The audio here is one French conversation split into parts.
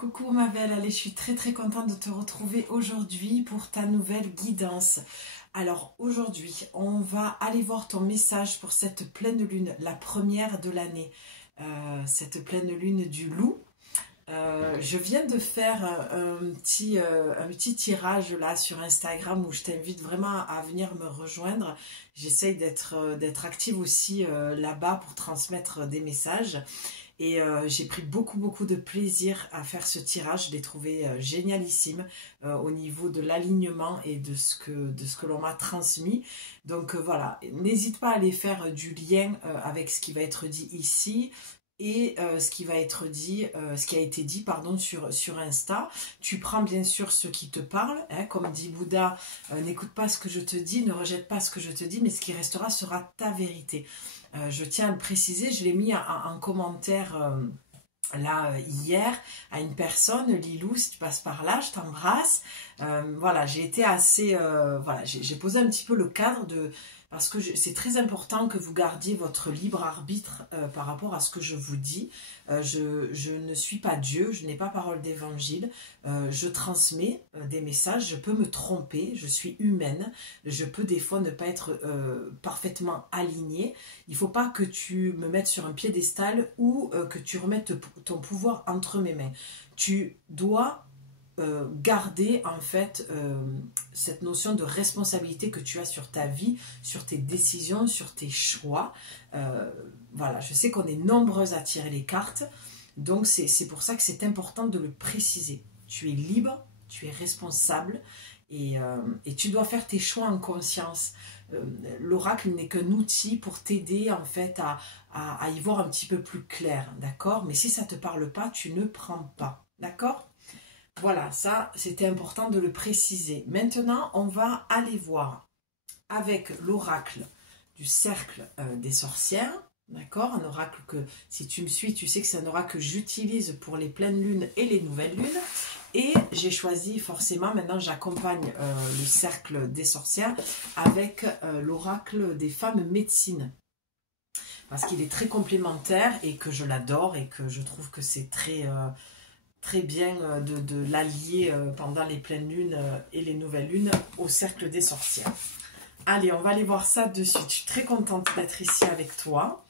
Coucou ma belle, allez, je suis très contente de te retrouver aujourd'hui pour ta nouvelle guidance. Alors aujourd'hui, on va aller voir ton message pour cette pleine lune, la première de l'année, cette pleine lune du loup. Je viens de faire un petit tirage là sur Instagram où je t'invite vraiment à venir me rejoindre. J'essaye d'être active aussi là-bas pour transmettre des messages. Et j'ai pris beaucoup de plaisir à faire ce tirage. Je l'ai trouvé génialissime au niveau de l'alignement et de ce que l'on m'a transmis. Donc voilà, n'hésite pas à aller faire du lien avec ce qui va être dit ici et ce qui a été dit pardon, sur Insta. Tu prends bien sûr ce qui te parle, hein, comme dit Bouddha, n'écoute pas ce que je te dis, ne rejette pas ce que je te dis, mais ce qui restera sera ta vérité. Je tiens à le préciser, je l'ai mis en commentaire là hier à une personne. Lilou, si tu passes par là, je t'embrasse. Voilà, j'ai été assez... voilà, j'ai posé un petit peu le cadre parce que c'est très important que vous gardiez votre libre arbitre par rapport à ce que je vous dis. Je ne suis pas Dieu, je n'ai pas parole d'évangile. Je transmets des messages, je peux me tromper, je suis humaine. Je peux des fois ne pas être parfaitement alignée. Il ne faut pas que tu me mettes sur un piédestal ou que tu remettes ton pouvoir entre mes mains. Tu dois... garder en fait cette notion de responsabilité que tu as sur ta vie, sur tes décisions, sur tes choix. Voilà, je sais qu'on est nombreuses à tirer les cartes, donc c'est pour ça que c'est important de le préciser. Tu es libre, tu es responsable et tu dois faire tes choix en conscience. L'oracle n'est qu'un outil pour t'aider en fait à y voir un petit peu plus clair, d'accord? Mais si ça ne te parle pas, tu ne prends pas, d'accord? Voilà, ça, c'était important de le préciser. Maintenant, on va aller voir avec l'oracle du cercle des sorcières. D'accord? Un oracle que, si tu me suis, tu sais que c'est un oracle que j'utilise pour les pleines lunes et les nouvelles lunes. Et j'ai choisi forcément, maintenant j'accompagne le cercle des sorcières avec l'oracle des femmes médecines. Parce qu'il est très complémentaire et que je l'adore et que je trouve que c'est très bien de l'allier pendant les pleines lunes et les nouvelles lunes au cercle des sorcières. Allez, on va aller voir ça de suite. Je suis très contente d'être ici avec toi.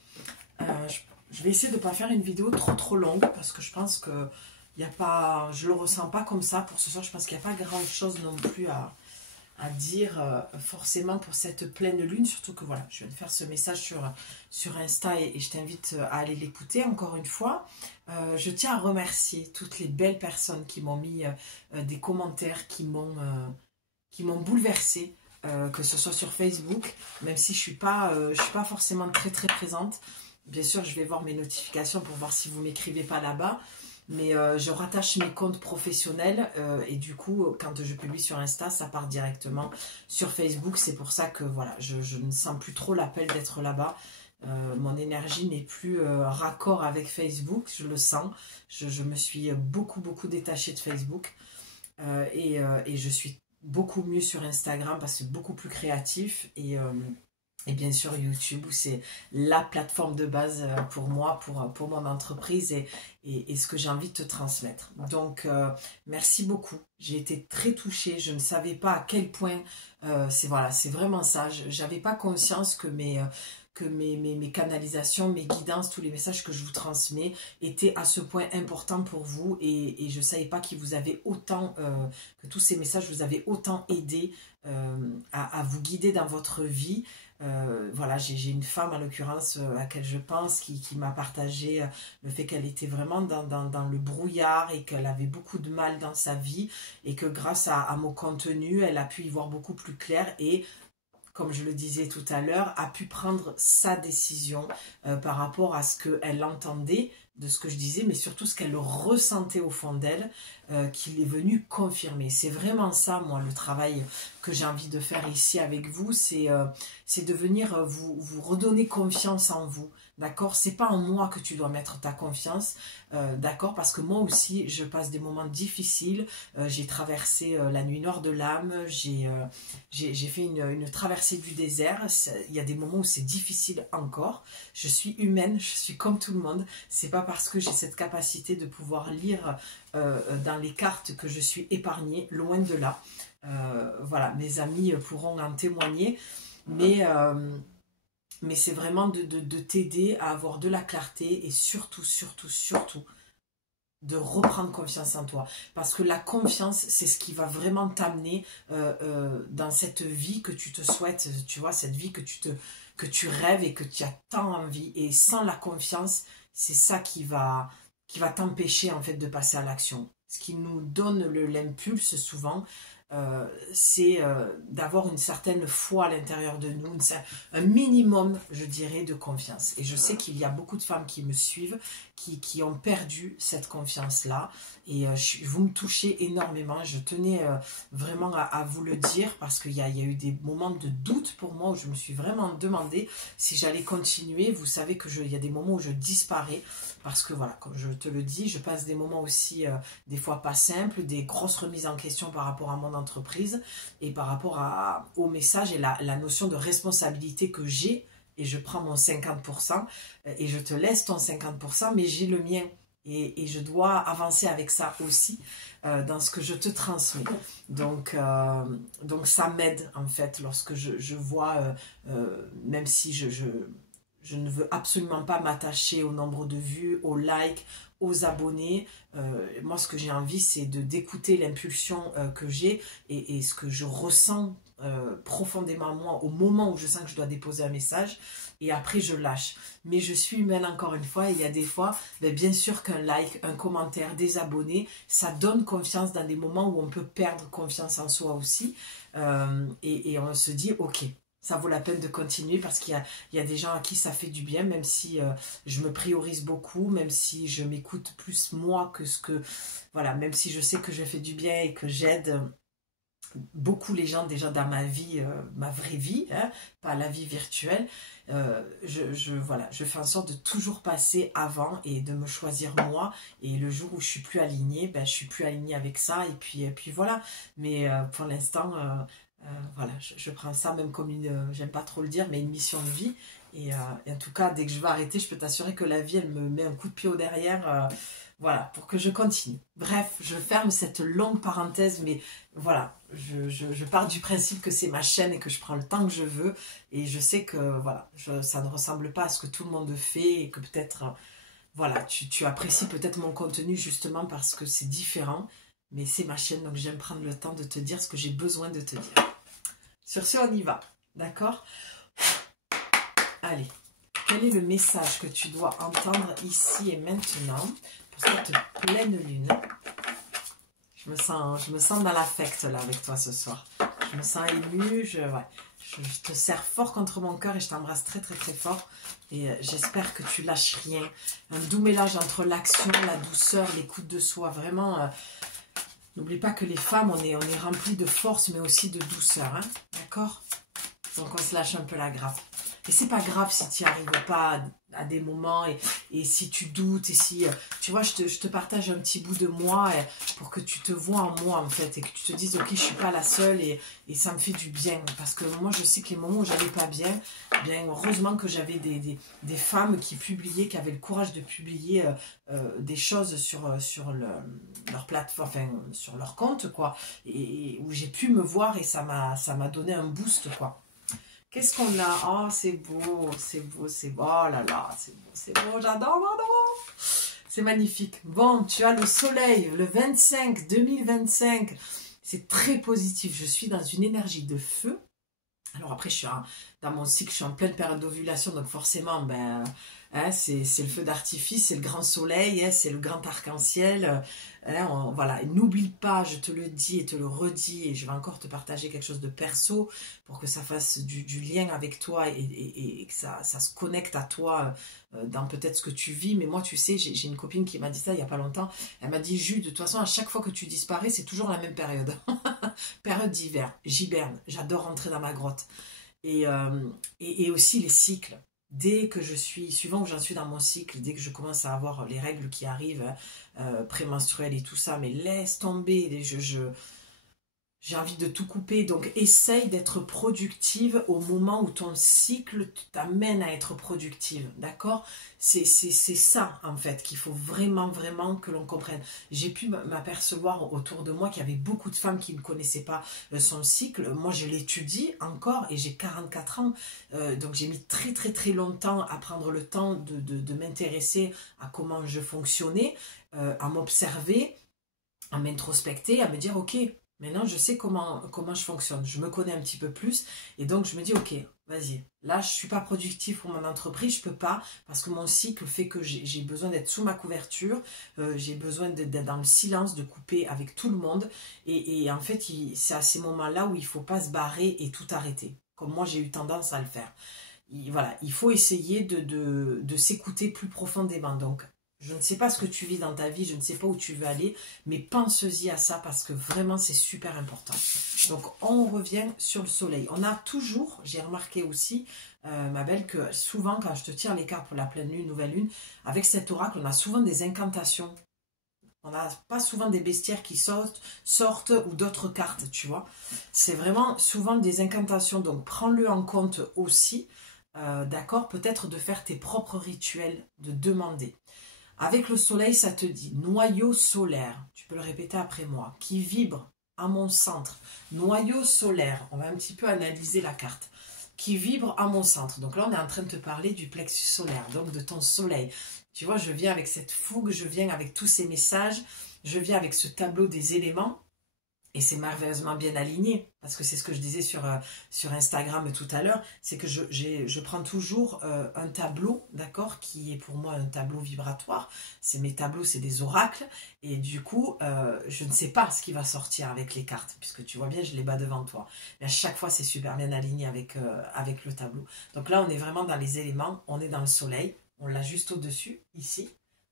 Je vais essayer de ne pas faire une vidéo trop longue parce que je pense que y a pas, je ne le ressens pas comme ça pour ce soir. Je pense qu'il n'y a pas grand chose non plus à dire forcément pour cette pleine lune, surtout que voilà, je viens de faire ce message sur Insta et je t'invite à aller l'écouter encore une fois. Je tiens à remercier toutes les belles personnes qui m'ont mis des commentaires qui m'ont bouleversée, que ce soit sur Facebook, même si je suis pas forcément très présente. Bien sûr, je vais voir mes notifications pour voir si vous m'écrivez pas là-bas. Mais je rattache mes comptes professionnels et du coup, quand je publie sur Insta, ça part directement sur Facebook. C'est pour ça que voilà, je ne sens plus trop l'appel d'être là-bas. Mon énergie n'est plus raccord avec Facebook, je le sens. Je me suis beaucoup détachée de Facebook et je suis beaucoup mieux sur Instagram parce que c'est beaucoup plus créatif et bien sûr YouTube où c'est la plateforme de base pour moi, pour mon entreprise et ce que j'ai envie de te transmettre. Donc merci beaucoup, j'ai été très touchée, je ne savais pas à quel point, c'est vraiment ça, je n'avais pas conscience que mes canalisations, mes guidances, tous les messages que je vous transmets étaient à ce point importants pour vous et je ne savais pas qu'ils vous avaient autant, que tous ces messages vous avaient autant aidé à vous guider dans votre vie. Voilà, j'ai une femme en l'occurrence à laquelle je pense qui m'a partagé le fait qu'elle était vraiment dans le brouillard et qu'elle avait beaucoup de mal dans sa vie et que grâce à mon contenu, elle a pu y voir beaucoup plus clair et comme je le disais tout à l'heure, a pu prendre sa décision par rapport à ce qu'elle entendait de ce que je disais, mais surtout ce qu'elle ressentait au fond d'elle, qu'il est venu confirmer. C'est vraiment ça, moi, le travail que j'ai envie de faire ici avec vous, c'est de venir vous redonner confiance en vous, D'accord, c'est pas en moi que tu dois mettre ta confiance, d'accord, parce que moi aussi je passe des moments difficiles. J'ai traversé la nuit noire de l'âme, j'ai fait une traversée du désert. Il y a des moments où c'est difficile encore. Je suis humaine, je suis comme tout le monde. C'est pas parce que j'ai cette capacité de pouvoir lire dans les cartes que je suis épargnée, loin de là. Voilà, mes amis pourront en témoigner, mais c'est vraiment de t'aider à avoir de la clarté et surtout, surtout, surtout, de reprendre confiance en toi. Parce que la confiance, c'est ce qui va vraiment t'amener dans cette vie que tu te souhaites, tu vois, cette vie que tu rêves et que tu as tant envie. Et sans la confiance, c'est ça qui va t'empêcher en fait de passer à l'action. Ce qui nous donne l'impulse souvent, c'est d'avoir une certaine foi à l'intérieur de nous, un minimum, je dirais, de confiance. Et je sais qu'il y a beaucoup de femmes qui me suivent, qui ont perdu cette confiance-là. Et vous me touchez énormément. Je tenais vraiment à vous le dire parce qu'il y a eu des moments de doute pour moi où je me suis vraiment demandé si j'allais continuer. Vous savez qu'il y a des moments où je disparais parce que voilà, comme je te le dis, je passe des moments aussi des fois pas simples, des grosses remises en question par rapport à mon entreprise et par rapport au message et la notion de responsabilité que j'ai. Et je prends mon 50% et je te laisse ton 50%, mais j'ai le mien. Et je dois avancer avec ça aussi dans ce que je te transmets. Donc ça m'aide en fait lorsque je vois, même si je ne veux absolument pas m'attacher au nombre de vues, aux likes, aux abonnés. Moi, ce que j'ai envie, c'est d'écouter l'impulsion que j'ai et ce que je ressens profondément moi au moment où je sens que je dois déposer un message. Et après, je lâche. Mais je suis humaine encore une fois. Et il y a des fois, bien sûr qu'un like, un commentaire, des abonnés, ça donne confiance dans des moments où on peut perdre confiance en soi aussi. Et on se dit, ok, ça vaut la peine de continuer parce qu'il y a des gens à qui ça fait du bien, même si je me priorise beaucoup, même si je m'écoute plus moi que ce que... Voilà, même si je sais que je fais du bien et que j'aide beaucoup les gens déjà dans ma vie, ma vraie vie, hein, pas la vie virtuelle. Voilà, je fais en sorte de toujours passer avant et de me choisir moi. Et le jour où je suis plus alignée, ben, je suis plus alignée avec ça. Et puis voilà. Mais pour l'instant... voilà, je prends ça même comme j'aime pas trop le dire, mais une mission de vie. Et en tout cas, dès que je vais arrêter, je peux t'assurer que la vie, elle me met un coup de pied au derrière, voilà, pour que je continue. Bref, je ferme cette longue parenthèse, mais voilà, je pars du principe que c'est ma chaîne et que je prends le temps que je veux. Et je sais que, voilà, ça ne ressemble pas à ce que tout le monde fait et que peut-être, voilà, tu apprécies peut-être mon contenu justement parce que c'est différent. Mais c'est ma chaîne, donc j'aime prendre le temps de te dire ce que j'ai besoin de te dire. Sur ce, on y va. D'accord? Allez. Quel est le message que tu dois entendre ici et maintenant pour cette pleine lune? Je me sens dans l'affect là avec toi ce soir. Je me sens émue. Je te serre fort contre mon cœur et je t'embrasse très très très fort. Et j'espère que tu lâches rien. Un doux mélange entre l'action, la douceur, l'écoute de soi. Vraiment... N'oublie pas que les femmes, on est remplis de force, mais aussi de douceur, hein, d'accord? Donc on se lâche un peu la grappe. Et c'est pas grave si tu n'y arrives pas à des moments et si tu doutes et si... tu vois, je te partage un petit bout de moi pour que tu te vois en moi, en fait, et que tu te dises, ok, je suis pas la seule et ça me fait du bien. Parce que moi, je sais que les moments où j'allais pas bien, bien heureusement que j'avais des femmes qui publiaient, qui avaient le courage de publier des choses sur leur plateforme, enfin, sur leur compte, quoi, et où j'ai pu me voir et ça m'a donné un boost, quoi. Qu'est-ce qu'on a? Oh, c'est beau, c'est beau, c'est beau. Oh là là, c'est beau, j'adore. C'est magnifique. Bon, tu as le soleil, le 25, 2025. C'est très positif. Je suis dans une énergie de feu. Alors après, dans mon cycle, je suis en pleine période d'ovulation. Donc forcément, ben, hein, c'est le feu d'artifice, c'est le grand soleil, hein, c'est le grand arc-en-ciel. Hein, voilà, n'oublie pas, je te le dis et te le redis, et je vais encore te partager quelque chose de perso pour que ça fasse du lien avec toi et que ça se connecte à toi dans peut-être ce que tu vis. Mais moi, tu sais, j'ai une copine qui m'a dit ça il n'y a pas longtemps. Elle m'a dit, Jules, de toute façon, à chaque fois que tu disparais, c'est toujours la même période. Période d'hiver, j'hiberne, j'adore rentrer dans ma grotte. Et aussi les cycles. dès que je suis, suivant où j'en suis dans mon cycle, dès que je commence à avoir les règles qui arrivent, prémenstruelles et tout ça, mais laisse tomber, j'ai envie de tout couper, donc essaye d'être productive au moment où ton cycle t'amène à être productive, d'accord? C'est ça, en fait, qu'il faut vraiment, vraiment que l'on comprenne. J'ai pu m'apercevoir autour de moi qu'il y avait beaucoup de femmes qui ne connaissaient pas son cycle. Moi, je l'étudie encore et j'ai 44 ans, donc j'ai mis très, très, très longtemps à prendre le temps de m'intéresser à comment je fonctionnais, à m'observer, à m'introspecter, à me dire, ok, maintenant, je sais comment je fonctionne. Je me connais un petit peu plus. Et donc, je me dis, ok, vas-y. Là, je ne suis pas productive pour mon entreprise. Je ne peux pas parce que mon cycle fait que j'ai besoin d'être sous ma couverture. J'ai besoin d'être dans le silence, de couper avec tout le monde. Et en fait, c'est à ces moments-là où il ne faut pas se barrer et tout arrêter. Comme moi, j'ai eu tendance à le faire. Voilà, il faut essayer de s'écouter plus profondément. Donc, je ne sais pas ce que tu vis dans ta vie, je ne sais pas où tu veux aller, mais pense-y à ça parce que vraiment c'est super important. Donc on revient sur le soleil. On a toujours, j'ai remarqué aussi, ma belle, que souvent quand je te tire les cartes pour la pleine lune, nouvelle lune, avec cet oracle, on a souvent des incantations. On n'a pas souvent des bestiaires qui sortent ou d'autres cartes, tu vois. C'est vraiment souvent des incantations, donc prends-le en compte aussi, d'accord? Peut-être de faire tes propres rituels, de demander. Avec le soleil, ça te dit noyau solaire, tu peux le répéter après moi, qui vibre à mon centre. Noyau solaire, on va un petit peu analyser la carte. Qui vibre à mon centre. Donc là, on est en train de te parler du plexus solaire, donc de ton soleil. Tu vois, je viens avec cette fougue, je viens avec tous ces messages, je viens avec ce tableau des éléments. Et c'est merveilleusement bien aligné, parce que c'est ce que je disais sur Instagram tout à l'heure, c'est que je prends toujours un tableau, d'accord, qui est pour moi un tableau vibratoire. C'est mes tableaux, c'est des oracles, et du coup, je ne sais pas ce qui va sortir avec les cartes, puisque tu vois bien, je les bats devant toi. Mais à chaque fois, c'est super bien aligné avec le tableau. Donc là, on est vraiment dans les éléments, on est dans le soleil, on l'a juste au-dessus, ici.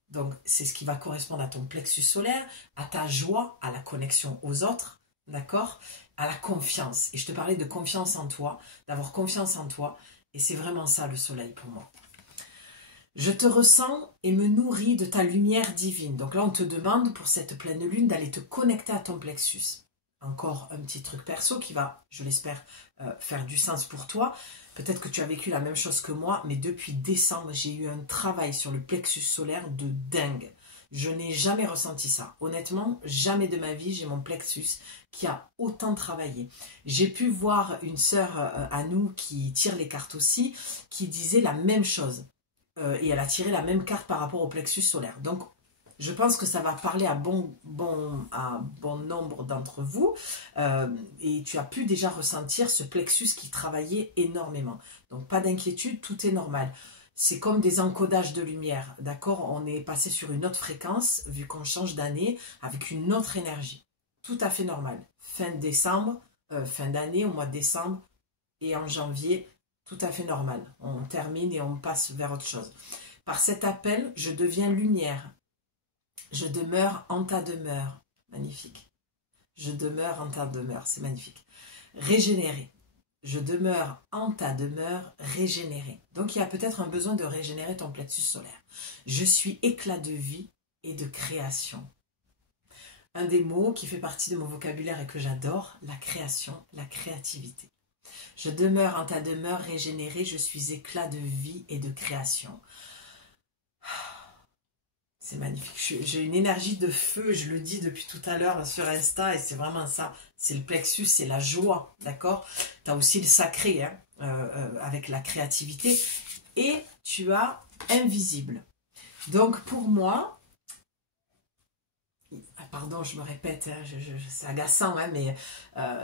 Donc, c'est ce qui va correspondre à ton plexus solaire, à ta joie, à la connexion aux autres, d'accord? À la confiance. Et je te parlais de confiance en toi, d'avoir confiance en toi. Et c'est vraiment ça le soleil pour moi. Je te ressens et me nourris de ta lumière divine. Donc là, on te demande pour cette pleine lune d'aller te connecter à ton plexus. Encore un petit truc perso qui va, je l'espère, faire du sens pour toi. Peut-être que tu as vécu la même chose que moi, mais depuis décembre, j'ai eu un travail sur le plexus solaire de dingue. Je n'ai jamais ressenti ça. Honnêtement, jamais de ma vie, j'ai mon plexus qui a autant travaillé. J'ai pu voir une sœur à nous qui tire les cartes aussi, qui disait la même chose. Et elle a tiré la même carte par rapport au plexus solaire. Donc, je pense que ça va parler à bon nombre d'entre vous. Et tu as pu déjà ressentir ce plexus qui travaillait énormément. Donc, pas d'inquiétude, tout est normal. C'est comme des encodages de lumière, d'accord? On est passé sur une autre fréquence, vu qu'on change d'année, avec une autre énergie. Tout à fait normal. Fin décembre, fin d'année, au mois de décembre, et en janvier, tout à fait normal. On termine et on passe vers autre chose. Par cet appel, je deviens lumière. Je demeure en ta demeure. Magnifique. Je demeure en ta demeure. C'est magnifique. Régénérer. Je demeure en ta demeure régénérée. Donc, il y a peut-être un besoin de régénérer ton plexus solaire. Je suis éclat de vie et de création. Un des mots qui fait partie de mon vocabulaire et que j'adore, la création, la créativité. Je demeure en ta demeure régénérée, je suis éclat de vie et de création. C'est magnifique. J'ai une énergie de feu, je le dis depuis tout à l'heure sur Insta, et c'est vraiment ça. C'est le plexus, c'est la joie, d'accord? Tu as aussi le sacré, hein, avec la créativité. Et tu as invisible. Donc pour moi, pardon, je me répète, hein, c'est agaçant, hein, mais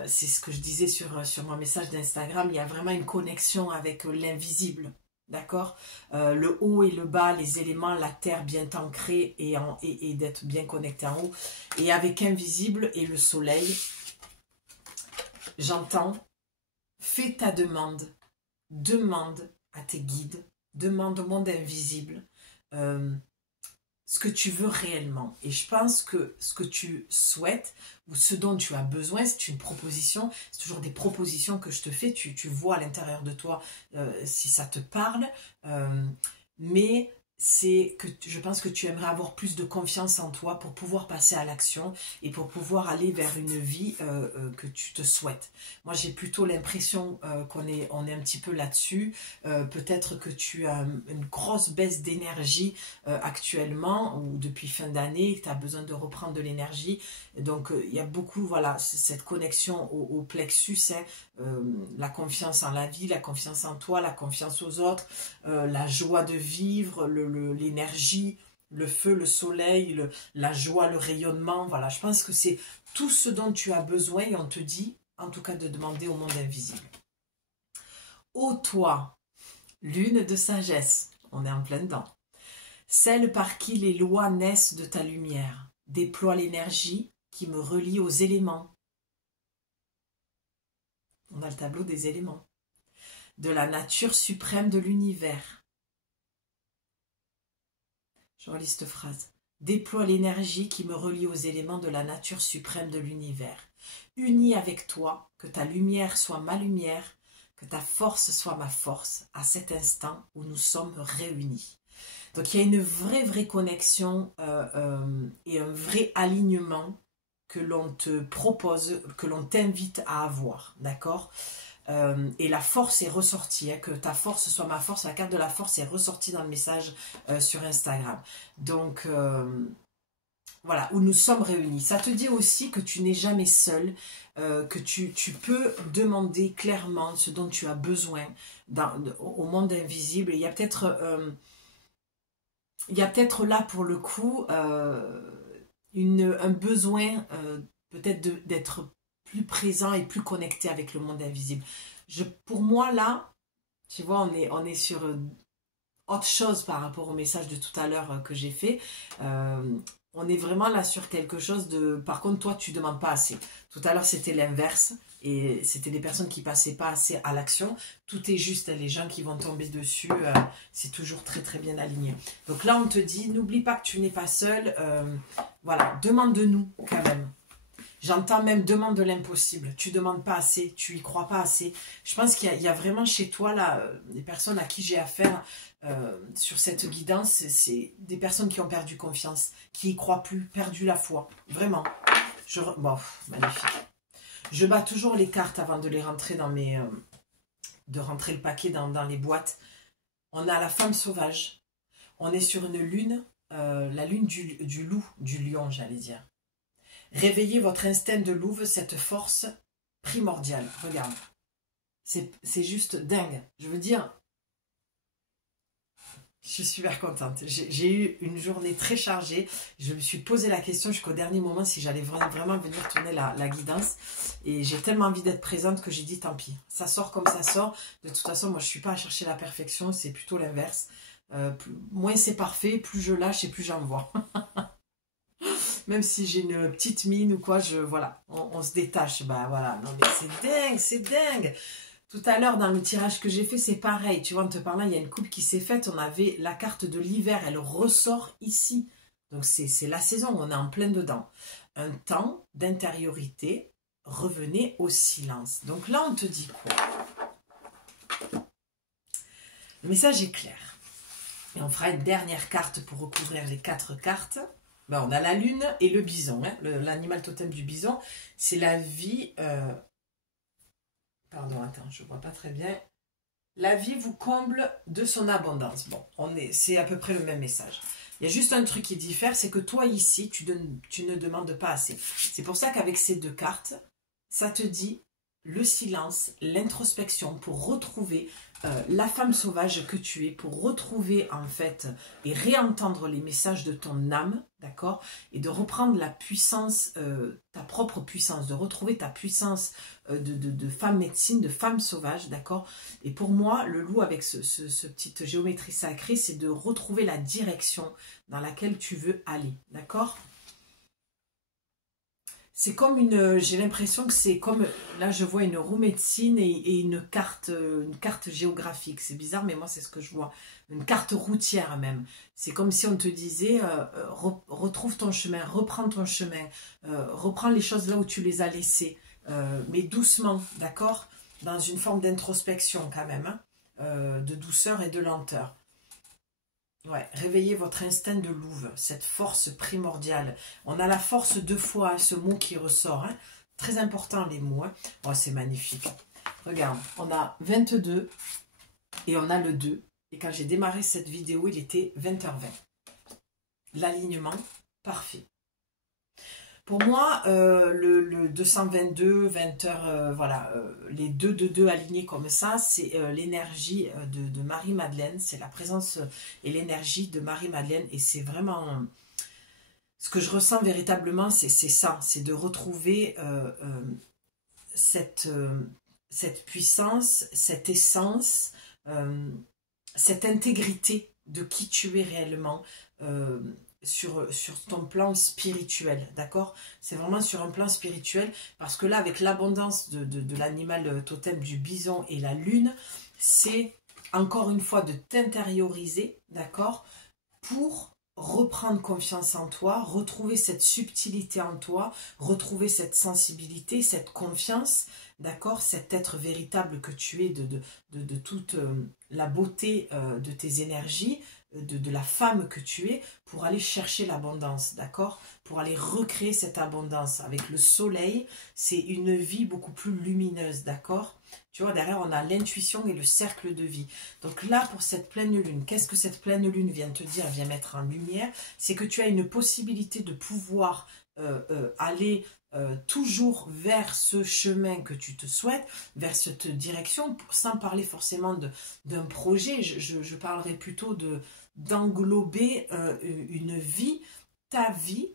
c'est ce que je disais sur mon message d'Instagram, il y a vraiment une connexion avec l'invisible. D'accord, le haut et le bas, les éléments, la terre bien ancrée et d'être bien connecté en haut. Et avec invisible et le soleil, j'entends, fais ta demande, demande à tes guides, demande au monde invisible ce que tu veux réellement. Et je pense que ce que tu souhaites ou ce dont tu as besoin, c'est une proposition. C'est toujours des propositions que je te fais. Tu vois à l'intérieur de toi si ça te parle. Mais c'est que je pense que tu aimerais avoir plus de confiance en toi pour pouvoir passer à l'action et pour pouvoir aller vers une vie que tu te souhaites. Moi, j'ai plutôt l'impression on est un petit peu là-dessus. Peut-être que tu as une grosse baisse d'énergie actuellement ou depuis fin d'année, que tu as besoin de reprendre de l'énergie. Donc, il y a beaucoup, voilà, cette connexion au plexus, hein, la confiance en la vie, la confiance en toi, la confiance aux autres, la joie de vivre, l'énergie, le feu, le soleil, la joie, le rayonnement. Voilà, je pense que c'est tout ce dont tu as besoin et on te dit, en tout cas, de demander au monde invisible. Ô toi, lune de sagesse, on est en plein dedans, celle par qui les lois naissent de ta lumière, déploie l'énergie qui me relie aux éléments. On a le tableau des éléments. De la nature suprême de l'univers. Je relis cette phrase. Déploie l'énergie qui me relie aux éléments de la nature suprême de l'univers. Unis avec toi, que ta lumière soit ma lumière, que ta force soit ma force, à cet instant où nous sommes réunis. Donc il y a une vraie connexion et un vrai alignement que l'on te propose, que l'on t'invite à avoir, d'accord ? Et la force est ressortie, hein, que ta force soit ma force, la carte de la force est ressortie dans le message sur Instagram. Donc voilà, où nous sommes réunis. Ça te dit aussi que tu n'es jamais seul, que tu peux demander clairement ce dont tu as besoin au monde invisible. Et il y a peut-être là pour le coup un besoin peut-être d'être plus présent et plus connecté avec le monde invisible. Pour moi, là, tu vois, on est sur autre chose par rapport au message de tout à l'heure que j'ai fait. On est vraiment là sur quelque chose de... Par contre, toi, tu ne demandes pas assez. Tout à l'heure, c'était l'inverse. Et c'était des personnes qui ne passaient pas assez à l'action. Tout est juste, les gens qui vont tomber dessus, c'est toujours très bien aligné. Donc là, on te dit, n'oublie pas que tu n'es pas seul. Voilà, demande de nous quand même. J'entends même demande de l'impossible. Tu ne demandes pas assez, tu y crois pas assez. Je pense qu'il y a vraiment chez toi là des personnes à qui j'ai affaire sur cette guidance. C'est des personnes qui ont perdu confiance, qui y croient plus, perdu la foi. Vraiment. Bon, magnifique. Je bats toujours les cartes avant de les rentrer de rentrer le paquet dans les boîtes. On a la femme sauvage. On est sur une lune, la lune du loup, du lion, j'allais dire. Réveillez votre instinct de louve, cette force primordiale. Regarde. C'est juste dingue. Je veux dire, je suis super contente. J'ai eu une journée très chargée. Je me suis posé la question jusqu'au dernier moment si j'allais vraiment venir tourner la guidance. Et j'ai tellement envie d'être présente que j'ai dit tant pis. Ça sort comme ça sort. De toute façon, moi, je ne suis pas à chercher la perfection. C'est plutôt l'inverse. Moins c'est parfait, plus je lâche et plus j'envoie. Même si j'ai une petite mine ou quoi, voilà, on se détache. Bah voilà, non mais c'est dingue. Tout à l'heure, dans le tirage que j'ai fait, c'est pareil. Tu vois, en te parlant, il y a une coupe qui s'est faite. On avait la carte de l'hiver, elle ressort ici. Donc c'est la saison, on est en plein dedans. Un temps d'intériorité, revenez au silence. Donc là, on te dit quoi? Le message est clair. Et on fera une dernière carte pour recouvrir les 4 cartes. Ben, on a la lune et le bison. Hein. L'animal totem du bison, c'est la vie... Pardon, attends, je ne vois pas très bien. La vie vous comble de son abondance. Bon, c'est à peu près le même message. Il y a juste un truc qui diffère, c'est que toi ici, tu ne demandes pas assez. C'est pour ça qu'avec ces 2 cartes, ça te dit le silence, l'introspection pour retrouver la femme sauvage que tu es, pour retrouver en fait et réentendre les messages de ton âme, d'accord, et de reprendre la puissance, ta propre puissance, de retrouver ta puissance de femme médecine, de femme sauvage, d'accord. Et pour moi, le loup avec ce petite géométrie sacrée, c'est de retrouver la direction dans laquelle tu veux aller, d'accord. C'est comme une, j'ai l'impression que c'est comme, là je vois une roue médecine et une carte géographique. C'est bizarre, mais moi c'est ce que je vois. Une carte routière même. C'est comme si on te disait, retrouve ton chemin, reprends ton chemin, reprends les choses là où tu les as laissées, mais doucement, d'accord? Dans une forme d'introspection quand même, hein, de douceur et de lenteur. Ouais, réveillez votre instinct de louve, cette force primordiale. On a la force deux fois, hein, ce mot qui ressort. Hein. Très important les mots. Hein. Oh, c'est magnifique. Regarde, on a 22 et on a le 2. Et quand j'ai démarré cette vidéo, il était 20h20. L'alignement, parfait. Pour moi, le 222, 20h, voilà, les 2 alignés comme ça, c'est l'énergie de Marie-Madeleine, c'est la présence et l'énergie de Marie-Madeleine, et c'est vraiment, ce que je ressens véritablement, c'est ça, c'est de retrouver cette puissance, cette essence, cette intégrité de qui tu es réellement, sur ton plan spirituel, d'accord? C'est vraiment sur un plan spirituel, parce que là, avec l'abondance de l'animal totem du bison et la lune, c'est encore une fois de t'intérioriser, d'accord? Pour reprendre confiance en toi, retrouver cette subtilité en toi, retrouver cette sensibilité, cette confiance, d'accord? Cet être véritable que tu es de toute la beauté de tes énergies, de la femme que tu es, pour aller chercher l'abondance, d'accord? Pour aller recréer cette abondance. Avec le soleil, c'est une vie beaucoup plus lumineuse, d'accord? Tu vois, derrière, on a l'intuition et le cercle de vie. Donc là, pour cette pleine lune, qu'est-ce que cette pleine lune vient te dire, vient mettre en lumière? C'est que tu as une possibilité de pouvoir aller toujours vers ce chemin que tu te souhaites, vers cette direction, sans parler forcément d'un projet. Je parlerai plutôt d'englober une vie, ta vie,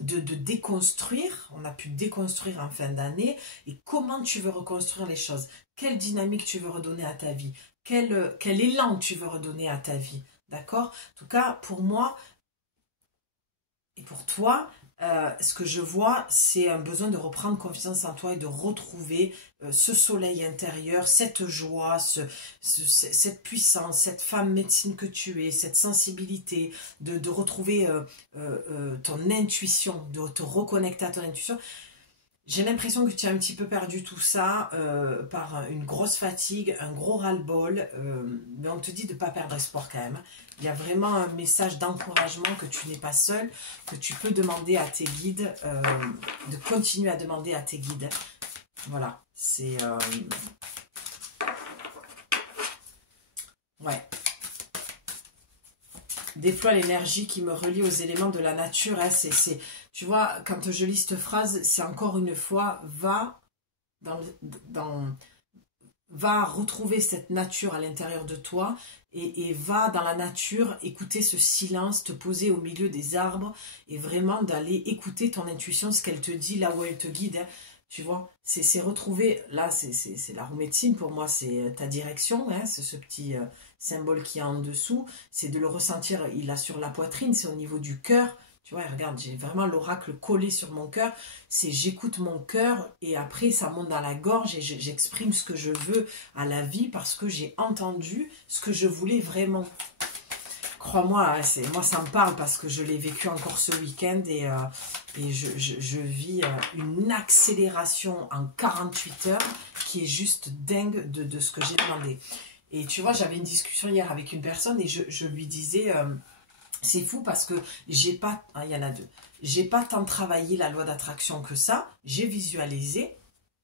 de déconstruire. On a pu déconstruire en fin d'année, et comment tu veux reconstruire les choses, quelle dynamique tu veux redonner à ta vie, quel élan tu veux redonner à ta vie, d'accord? En tout cas, pour moi et pour toi, ce que je vois, c'est un besoin de reprendre confiance en toi et de retrouver ce soleil intérieur, cette joie, cette puissance, cette femme médecine que tu es, cette sensibilité, de retrouver ton intuition, de te reconnecter à ton intuition. J'ai l'impression que tu as un petit peu perdu tout ça par une grosse fatigue, un gros ras-le-bol, mais on te dit de ne pas perdre espoir quand même. Il y a vraiment un message d'encouragement, que tu n'es pas seul, que tu peux demander à tes guides, de continuer à demander à tes guides. Voilà, c'est... ouais. Déploie l'énergie qui me relie aux éléments de la nature. Hein, tu vois, quand je lis cette phrase, c'est encore une fois, va retrouver cette nature à l'intérieur de toi, et va dans la nature, écouter ce silence, te poser au milieu des arbres, et vraiment d'aller écouter ton intuition, ce qu'elle te dit, là où elle te guide. Hein, tu vois, c'est retrouver, là c'est la roue médecine pour moi, c'est ta direction, hein, c'est ce petit symbole qui est en dessous, c'est de le ressentir, il a sur la poitrine, c'est au niveau du cœur. Tu vois, regarde, j'ai vraiment l'oracle collé sur mon cœur. C'est j'écoute mon cœur, et après ça monte dans la gorge et j'exprime ce que je veux à la vie, parce que j'ai entendu ce que je voulais vraiment. Crois-moi, hein, moi ça me parle, parce que je l'ai vécu encore ce week-end, et je vis une accélération en 48 heures qui est juste dingue de ce que j'ai demandé. Et tu vois, j'avais une discussion hier avec une personne, et je lui disais... c'est fou parce que j'ai pas, hein, il y en a deux, j'ai pas tant travaillé la loi d'attraction que ça, j'ai visualisé,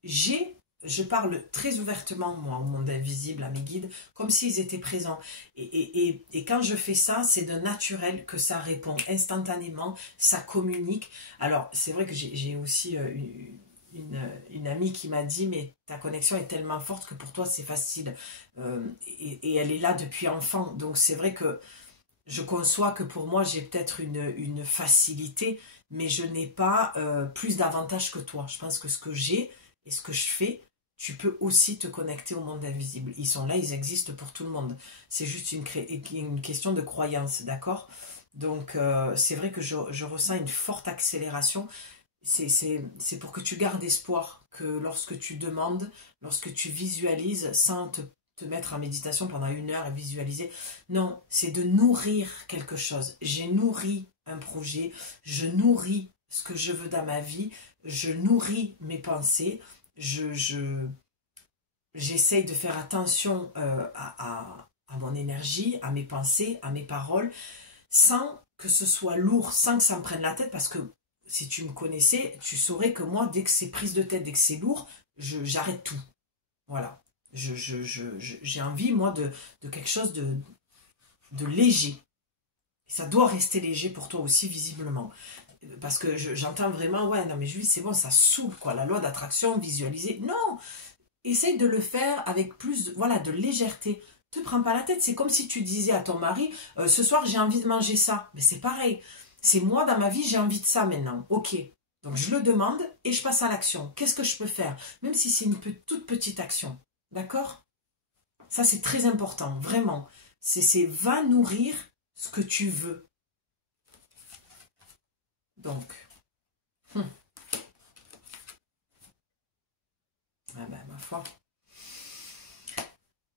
je parle très ouvertement, moi, au monde invisible, à mes guides, comme s'ils étaient présents. Et quand je fais ça, c'est de naturel que ça répond instantanément, ça communique. Alors, c'est vrai que j'ai aussi une amie qui m'a dit, mais ta connexion est tellement forte que pour toi, c'est facile. Et elle est là depuis enfant. Donc, c'est vrai que je conçois que pour moi, j'ai peut-être une facilité, mais je n'ai pas plus d'avantages que toi. Je pense que ce que j'ai et ce que je fais, tu peux aussi te connecter au monde invisible. Ils sont là, ils existent pour tout le monde. C'est juste une question de croyance, d'accord? Donc, c'est vrai que je ressens une forte accélération. c'est pour que tu gardes espoir que lorsque tu demandes, lorsque tu visualises sans te mettre en méditation pendant 1 heure et visualiser. Non, c'est de nourrir quelque chose. J'ai nourri un projet, je nourris ce que je veux dans ma vie, je nourris mes pensées, j'essaye de faire attention à mon énergie, à mes pensées, à mes paroles, sans que ce soit lourd, sans que ça me prenne la tête, parce que si tu me connaissais, tu saurais que moi, dès que c'est prise de tête, dès que c'est lourd, j'arrête tout. Voilà. J'ai envie, moi, de quelque chose de léger. Et ça doit rester léger pour toi aussi, visiblement. Parce que j'entends vraiment, ouais, non mais Julie, c'est bon, ça saoule, quoi. La loi d'attraction, visualiser. Non! Essaye de le faire avec plus, voilà, de légèreté. Te prends pas la tête. C'est comme si tu disais à ton mari, ce soir, j'ai envie de manger ça. Mais c'est pareil. C'est moi, dans ma vie, j'ai envie de ça maintenant. Ok. Donc, je le demande et je passe à l'action. Qu'est-ce que je peux faire? Même si c'est une toute petite action. D'accord? Ça, c'est très important, vraiment. C'est va nourrir ce que tu veux. Donc, ah ben, ma foi.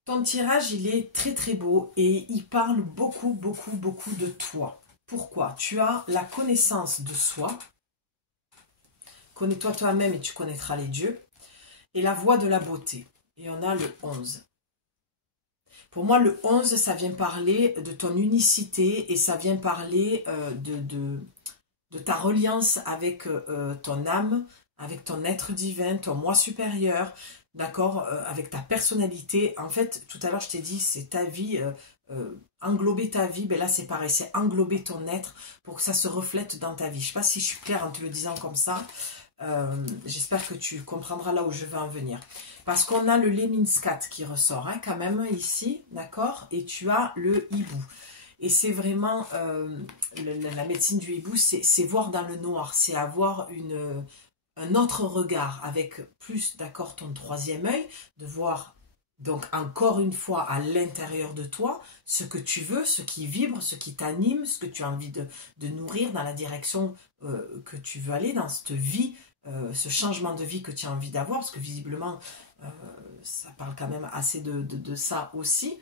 Ton tirage, il est très très beau et il parle beaucoup, beaucoup, beaucoup de toi. Pourquoi? Tu as la connaissance de soi. Connais-toi toi-même et tu connaîtras les dieux. Et la voie de la beauté. Et on a le 11. Pour moi, le 11, ça vient parler de ton unicité et ça vient parler de ta reliance avec ton âme, avec ton être divin, ton moi supérieur, d'accord, avec ta personnalité. En fait, tout à l'heure, je t'ai dit, c'est ta vie, englober ta vie. Ben là, c'est pareil, c'est englober ton être pour que ça se reflète dans ta vie. Je ne sais pas si je suis claire en te le disant comme ça. J'espère que tu comprendras là où je veux en venir. Parce qu'on a le Lemniscat qui ressort, hein, quand même, ici, d'accord. Et tu as le hibou. Et c'est vraiment, la médecine du hibou, c'est voir dans le noir, c'est avoir un autre regard, avec plus, d'accord, ton troisième œil, de voir, donc encore une fois, à l'intérieur de toi, ce que tu veux, ce qui vibre, ce qui t'anime, ce que tu as envie de nourrir dans la direction que tu veux aller, dans cette vie, ce changement de vie que tu as envie d'avoir, parce que visiblement, ça parle quand même assez de ça aussi.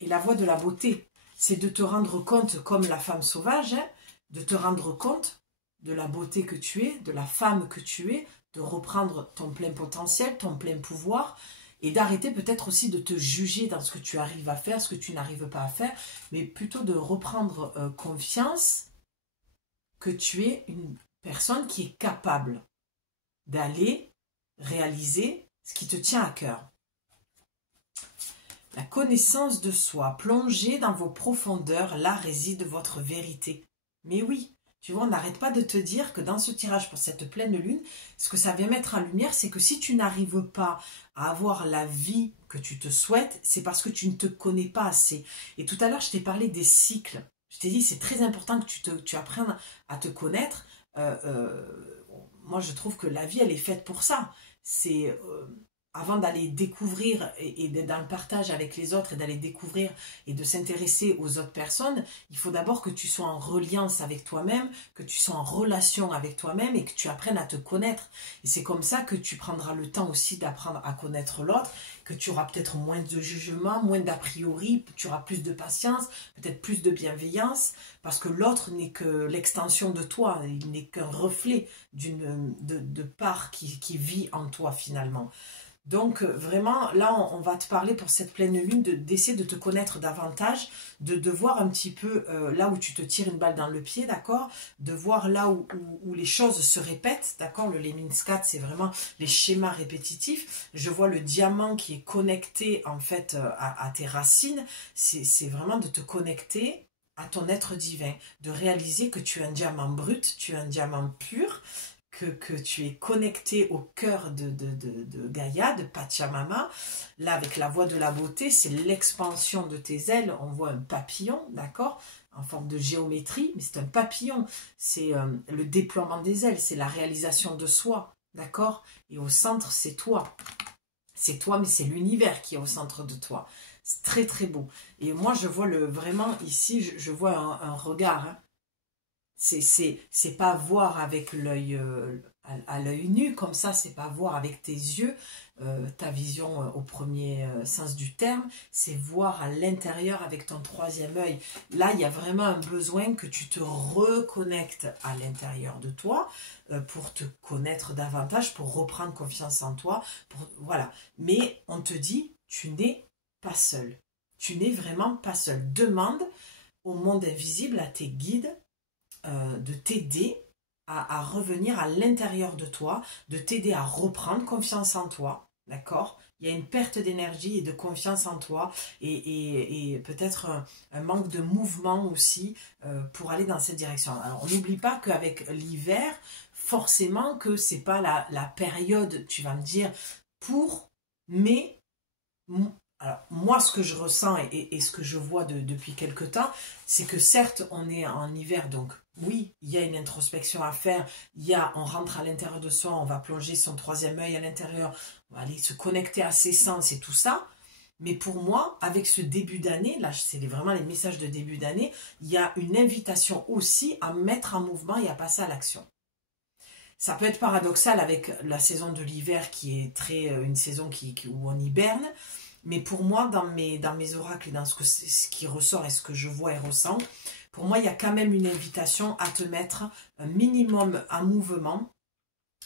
Et la voie de la beauté, c'est de te rendre compte, comme la femme sauvage, hein, de te rendre compte de la beauté que tu es, de la femme que tu es, de reprendre ton plein potentiel, ton plein pouvoir, et d'arrêter peut-être aussi de te juger dans ce que tu arrives à faire, ce que tu n'arrives pas à faire, mais plutôt de reprendre confiance que tu es une personne qui est capable d'aller réaliser ce qui te tient à cœur. La connaissance de soi, plongez dans vos profondeurs, là réside votre vérité. Mais oui, tu vois, on n'arrête pas de te dire que dans ce tirage pour cette pleine lune, ce que ça vient mettre en lumière, c'est que si tu n'arrives pas à avoir la vie que tu te souhaites, c'est parce que tu ne te connais pas assez. Et tout à l'heure, je t'ai parlé des cycles. Je t'ai dit, c'est très important que tu apprennes à te connaître. Moi, je trouve que la vie, elle est faite pour ça. C'est avant d'aller découvrir et d'être dans le partage avec les autres et d'aller découvrir et de s'intéresser aux autres personnes, il faut d'abord que tu sois en reliance avec toi-même, que tu sois en relation avec toi-même et que tu apprennes à te connaître. Et c'est comme ça que tu prendras le temps aussi d'apprendre à connaître l'autre, que tu auras peut-être moins de jugement, moins d'a priori, tu auras plus de patience, peut-être plus de bienveillance, parce que l'autre n'est que l'extension de toi, il n'est qu'un reflet de part qui vit en toi finalement. Donc vraiment, là, on va te parler pour cette pleine lune d'essayer de te connaître davantage, de voir un petit peu là où tu te tires une balle dans le pied, d'accord? De voir là où les choses se répètent, d'accord? Le Lemniscat, c'est vraiment les schémas répétitifs. Je vois le diamant qui est connecté en fait à tes racines. C'est vraiment de te connecter à ton être divin, de réaliser que tu es un diamant brut, tu es un diamant pur, que tu es connecté au cœur de Gaïa, de Pachamama. Là, avec la voie de la beauté, c'est l'expansion de tes ailes. On voit un papillon, d'accord, en forme de géométrie, mais c'est un papillon. C'est le déploiement des ailes, c'est la réalisation de soi, d'accord. Et au centre, c'est toi. C'est toi, mais c'est l'univers qui est au centre de toi. C'est très, très beau. Et moi, je vois vraiment ici, je vois un regard, hein. C'est pas voir avec l'œil à l'œil nu, comme ça, c'est pas voir avec tes yeux, ta vision au premier sens du terme, c'est voir à l'intérieur avec ton troisième œil. Là, il y a vraiment un besoin que tu te reconnectes à l'intérieur de toi pour te connaître davantage, pour reprendre confiance en toi. Voilà. Mais on te dit, tu n'es pas seul. Tu n'es vraiment pas seul. Demande au monde invisible, à tes guides, de t'aider à revenir à l'intérieur de toi, de t'aider à reprendre confiance en toi, d'accord? Il y a une perte d'énergie et de confiance en toi et peut-être un manque de mouvement aussi pour aller dans cette direction. Alors, on n'oublie pas qu'avec l'hiver, forcément que c'est pas la période, tu vas me dire, mais alors, moi, ce que je ressens et ce que je vois depuis quelque temps, c'est que certes, on est en hiver, donc oui, il y a une introspection à faire, on rentre à l'intérieur de soi, on va plonger son troisième œil à l'intérieur, on va aller se connecter à ses sens et tout ça. Mais pour moi, avec ce début d'année, là, c'est vraiment les messages de début d'année, il y a une invitation aussi à mettre en mouvement et à passer à l'action. Ça peut être paradoxal avec la saison de l'hiver qui est une saison où on hiberne. Mais pour moi, dans mes oracles et dans ce qui ressort et ce que je vois et ressens, pour moi, il y a quand même une invitation à te mettre un minimum en mouvement.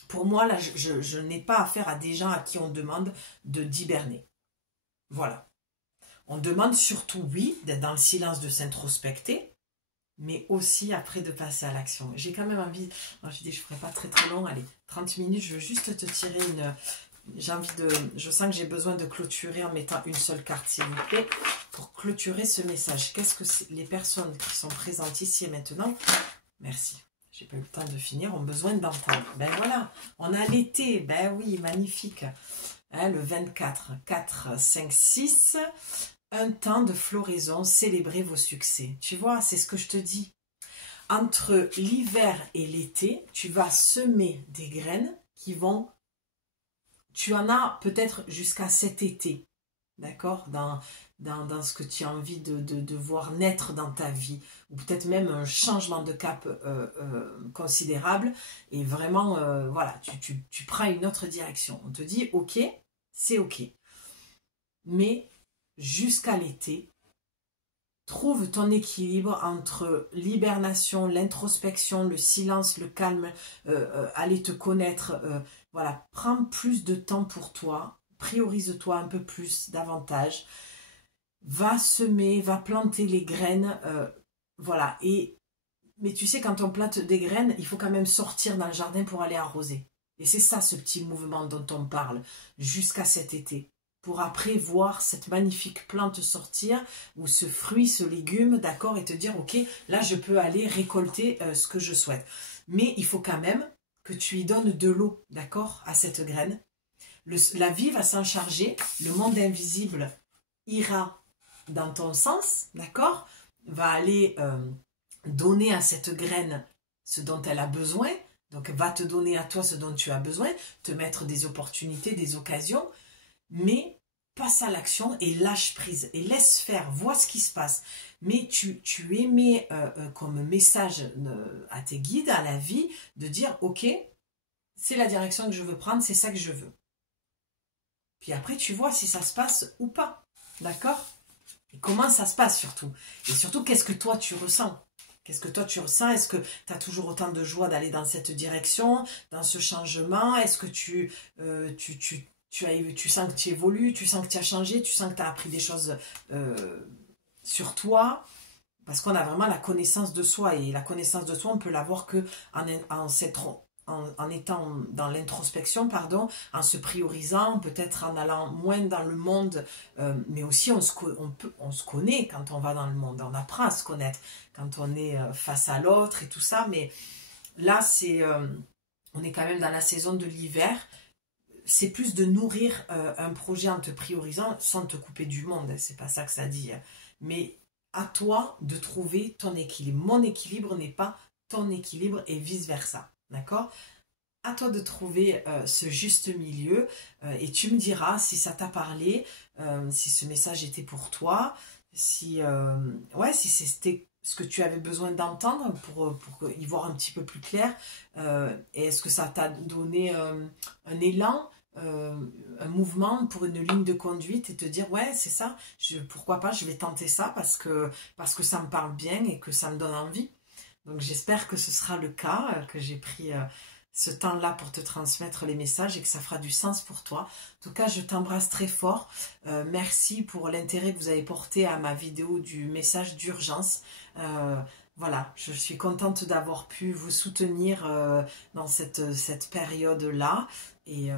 Pour moi, là, je n'ai pas affaire à des gens à qui on demande d'hiberner. Voilà. On demande surtout, oui, d'être dans le silence, de s'introspecter, mais aussi après de passer à l'action. J'ai quand même envie, je dis je ne ferai pas très très long, allez, 30 minutes, je veux juste te tirer je sens que j'ai besoin de clôturer en mettant une seule carte, s'il vous plaît, pour clôturer ce message. Qu'est-ce que les personnes qui sont présentes ici et maintenant, merci, j'ai pas eu le temps de finir, ont besoin d'entendre. Ben voilà, on a l'été, ben oui, magnifique. Hein, le 24, 4, 5, 6, un temps de floraison, célébrez vos succès. Tu vois, c'est ce que je te dis. Entre l'hiver et l'été, tu vas semer des graines qui vont... Tu en as peut-être jusqu'à cet été, d'accord, dans ce que tu as envie de voir naître dans ta vie, ou peut-être même un changement de cap considérable, et vraiment, voilà, tu prends une autre direction. On te dit, ok, c'est ok. Mais jusqu'à l'été, trouve ton équilibre entre l'hibernation, l'introspection, le silence, le calme, aller te connaître. Voilà, prends plus de temps pour toi, priorise-toi un peu plus, davantage. Va semer, va planter les graines. Voilà, mais tu sais, quand on plante des graines, il faut quand même sortir dans le jardin pour aller arroser. Et c'est ça, ce petit mouvement dont on parle, jusqu'à cet été. Pour après voir cette magnifique plante sortir, ou ce fruit, ce légume, d'accord, et te dire, ok, là je peux aller récolter ce que je souhaite. Mais il faut quand même que tu y donnes de l'eau, d'accord, à cette graine. La vie va s'en charger, le monde invisible ira dans ton sens, d'accord, va aller donner à cette graine ce dont elle a besoin, donc va te donner à toi ce dont tu as besoin, te mettre des opportunités, des occasions, mais passe à l'action et lâche prise et laisse faire, vois ce qui se passe. Mais tu émets comme message à tes guides, à la vie, de dire ok, c'est la direction que je veux prendre, c'est ça que je veux. Puis après tu vois si ça se passe ou pas, d'accord? Et comment ça se passe surtout? Et surtout, qu'est-ce que toi tu ressens? Qu'est-ce que toi tu ressens? Est-ce que tu as toujours autant de joie d'aller dans cette direction, dans ce changement? Est-ce que tu sens que tu évolues, tu sens que tu as changé, tu sens que tu as appris des choses sur toi? Parce qu'on a vraiment la connaissance de soi. Et la connaissance de soi, on peut l'avoir que en étant dans l'introspection, pardon, en se priorisant, peut-être en allant moins dans le monde, mais aussi on se connaît quand on va dans le monde, on apprend à se connaître quand on est face à l'autre et tout ça, mais là on est quand même dans la saison de l'hiver, c'est plus de nourrir un projet en te priorisant sans te couper du monde, c'est pas ça que ça dit, mais à toi de trouver ton équilibre. Mon équilibre n'est pas ton équilibre et vice versa. D'accord? À toi de trouver ce juste milieu et tu me diras si ça t'a parlé, si ce message était pour toi, si c'était ce que tu avais besoin d'entendre pour y voir un petit peu plus clair. Et est-ce que ça t'a donné un élan, un mouvement pour une ligne de conduite et te dire ouais c'est ça, pourquoi pas je vais tenter ça parce que ça me parle bien et que ça me donne envie. Donc j'espère que ce sera le cas, que j'ai pris ce temps-là pour te transmettre les messages et que ça fera du sens pour toi. En tout cas, je t'embrasse très fort. Merci pour l'intérêt que vous avez porté à ma vidéo du message d'urgence. Voilà, je suis contente d'avoir pu vous soutenir dans cette période-là. Et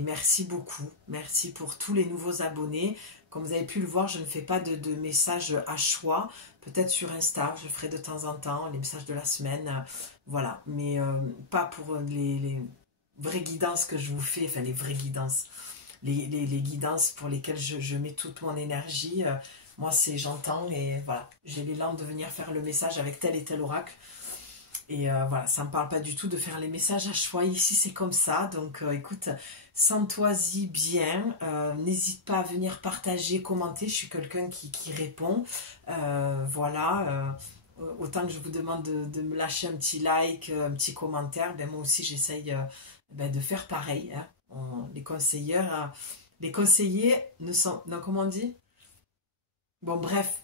merci beaucoup. Merci pour tous les nouveaux abonnés. Comme vous avez pu le voir, je ne fais pas de messages à choix. Peut-être sur Insta, je ferai de temps en temps les messages de la semaine. Voilà, mais pas pour les vraies guidances que je vous fais, enfin les vraies guidances, les guidances pour lesquelles je mets toute mon énergie. Moi, c'est j'entends et voilà, j'ai l'élan de venir faire le message avec tel et tel oracle. Et voilà, ça ne me parle pas du tout de faire les messages à choix. Ici, c'est comme ça. Donc, écoute, sens-toi-y bien. N'hésite pas à venir partager, commenter. Je suis quelqu'un qui répond. Voilà. Autant que je vous demande de me lâcher un petit like, un petit commentaire, ben moi aussi, j'essaye de faire pareil. Hein. Les conseillers ne sont... Non, comment on dit? Bon, bref.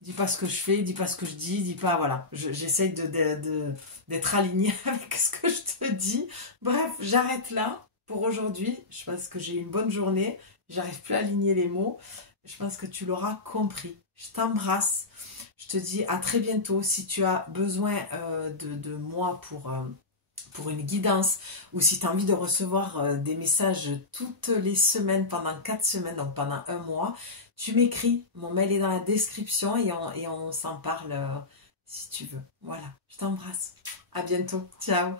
Dis pas ce que je fais, dis pas ce que je dis, dis pas, voilà. J'essaye d'être alignée avec ce que je te dis. Bref, j'arrête là pour aujourd'hui. Je pense que j'ai eu une bonne journée. J'arrive plus à aligner les mots. Je pense que tu l'auras compris. Je t'embrasse. Je te dis à très bientôt. Si tu as besoin de moi pour une guidance ou si tu as envie de recevoir des messages toutes les semaines pendant 4 semaines, donc pendant un mois, tu m'écris, mon mail est dans la description et on s'en parle si tu veux. Voilà, je t'embrasse. À bientôt. Ciao.